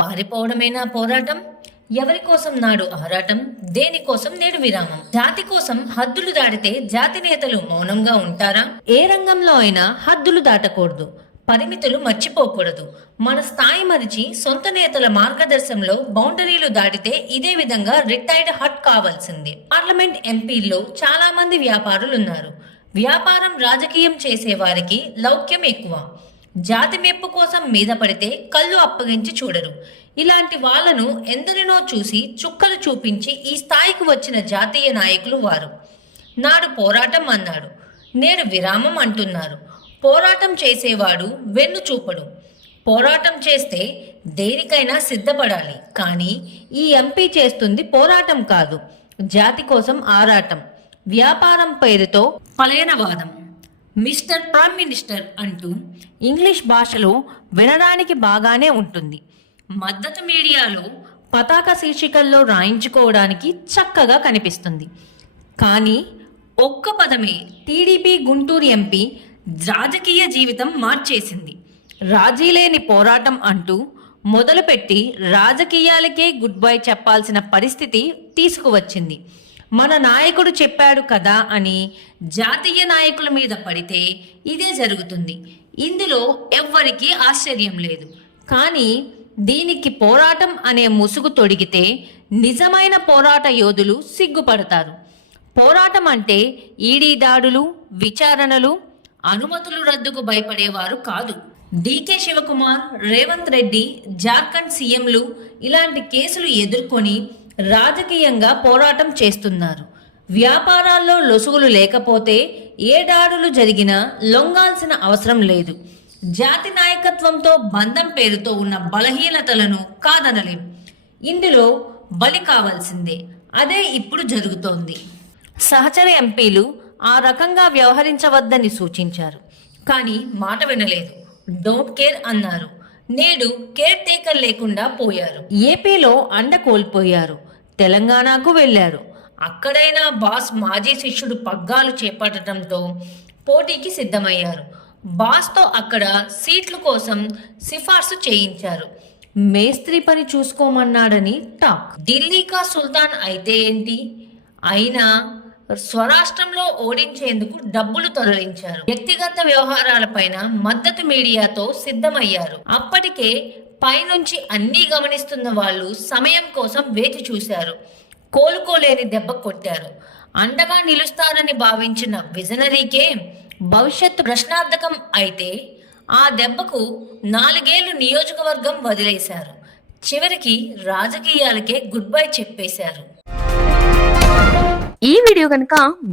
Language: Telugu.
పారిపోవడమేనా పోరాటం? ఎవరి కోసం నాడు ఆరాటం? దేనికోసం నేడు విరామం? జాతి కోసం హద్దులు దాటితే జాతి నేతలు మౌనంగా ఉంటారా? ఏ రంగంలో అయినా హద్దులు దాటకూడదు. పరిమితులు మర్చిపోకూడదు. మన స్థాయి మరిచి సొంత నేతల మార్గదర్శనంలో బౌండరీలు దాటితే ఇదే విధంగా రిటైర్డ్ హట్ కావాల్సింది. పార్లమెంట్ ఎంపీల్లో చాలా మంది వ్యాపారులున్నారు. వ్యాపారం రాజకీయం చేసే వారికి లౌక్యం ఎక్కువ. జాతి మెప్పు కోసం మీద పడితే కళ్ళు అప్పగించి చూడరు. ఇలాంటి వాళ్ళను ఎందరినో చూసి చుక్కలు చూపించి ఈ స్థాయికి వచ్చిన జాతీయ నాయకులు వారు. నాడు పోరాటం అన్నాడు. నేడు విరామం అంటున్నారు. పోరాటం చేసేవాడు వెన్ను చూపడు. పోరాటం చేస్తే దేనికైనా సిద్ధపడాలి. కానీ ఈ ఎంపీ చేస్తుంది పోరాటం కాదు. జాతి కోసం ఆరాటం. వ్యాపారం పేరుతో పలయనవాదం మిస్టర్ ప్రైమ్ మినిస్టర్ అంటూ ఇంగ్లీష్ భాషలో వినడానికి బాగానే ఉంటుంది. మద్దతు మీడియాలో పతాక శీర్షికల్లో రాయించుకోవడానికి చక్కగా కనిపిస్తుంది. కానీ ఒక్క పదమే టీడీపీ గుంటూరు ఎంపీ రాజకీయ జీవితం మార్చేసింది. రాజీలేని పోరాటం అంటూ మొదలుపెట్టి రాజకీయాలకే గుడ్ బై చెప్పాల్సిన పరిస్థితి తీసుకువచ్చింది. మన నాయకుడు చెప్పాడు కదా అని జాతీయ నాయకుల మీద పడితే ఇదే జరుగుతుంది. ఇందులో ఎవ్వరికీ ఆశ్చర్యం లేదు. కానీ దీనికి పోరాటం అనే ముసుగు తొడిగితే నిజమైన పోరాట యోధులు సిగ్గుపడతారు. పోరాటం అంటే ఈడీ దాడులు విచారణలు అనుమతులు రద్దుకు భయపడేవారు కాదు. డీకే శివకుమార్ రేవంత్ రెడ్డి జార్ఖండ్ సీఎంలు ఇలాంటి కేసులు ఎదుర్కొని రాజకీయంగా పోరాటం చేస్తున్నారు. వ్యాపారాల్లో లొసుగులు లేకపోతే ఏ దాడులు జరిగినా లొంగాల్సిన అవసరం లేదు. జాతి నాయకత్వంతో బంధం పేరుతో ఉన్న బలహీనతలను కాదనలేం. ఇందులో బలి కావాల్సిందే. అదే ఇప్పుడు జరుగుతోంది. సహచర ఎంపీలు ఆ రకంగా వ్యవహరించవద్దని సూచించారు. కానీ మాట వినలేదు. డోంట్ కేర్ అన్నారు. నేడు కేర్ టేకర్ లేకుండా పోయారు. ఏపీలో అండ కోల్పోయారు. తెలంగాణకు వెళ్ళారు అక్కడైనా బాస్ మాజీ శిష్యుడు పగ్గాలు చేపట్టడంతో పోటీకి సిద్ధమయ్యారు. బాస్తో అక్కడ సీట్ల కోసం సిఫార్సు చేయించారు. మేస్త్రి పని చూసుకోమన్నాడని టాక్. ఢిల్లీకా సుల్తాన్ అయితే ఏంటి? అయినా స్వరాష్ట్రంలో ఓడించేందుకు డబ్బులు తరలించారు. వ్యక్తిగత వ్యవహారాలపైన మద్దతు మీడియాతో సిద్ధమయ్యారు. అప్పటికే పైనుంచి అన్నీ గమనిస్తున్న వాళ్ళు సమయం కోసం వేచి చూశారు. కోలుకోలేని దెబ్బ కొట్టారు. అండగా నిలుస్తారని భావించిన విజనరీకే భవిష్యత్తు ప్రశ్నార్థకం అయితే ఆ దెబ్బకు నాలుగేళ్ళు నియోజకవర్గం వదిలేశారు. చివరికి రాజకీయాలకే గుడ్ బై చెప్పేశారు. ఈ వీడియో కనుక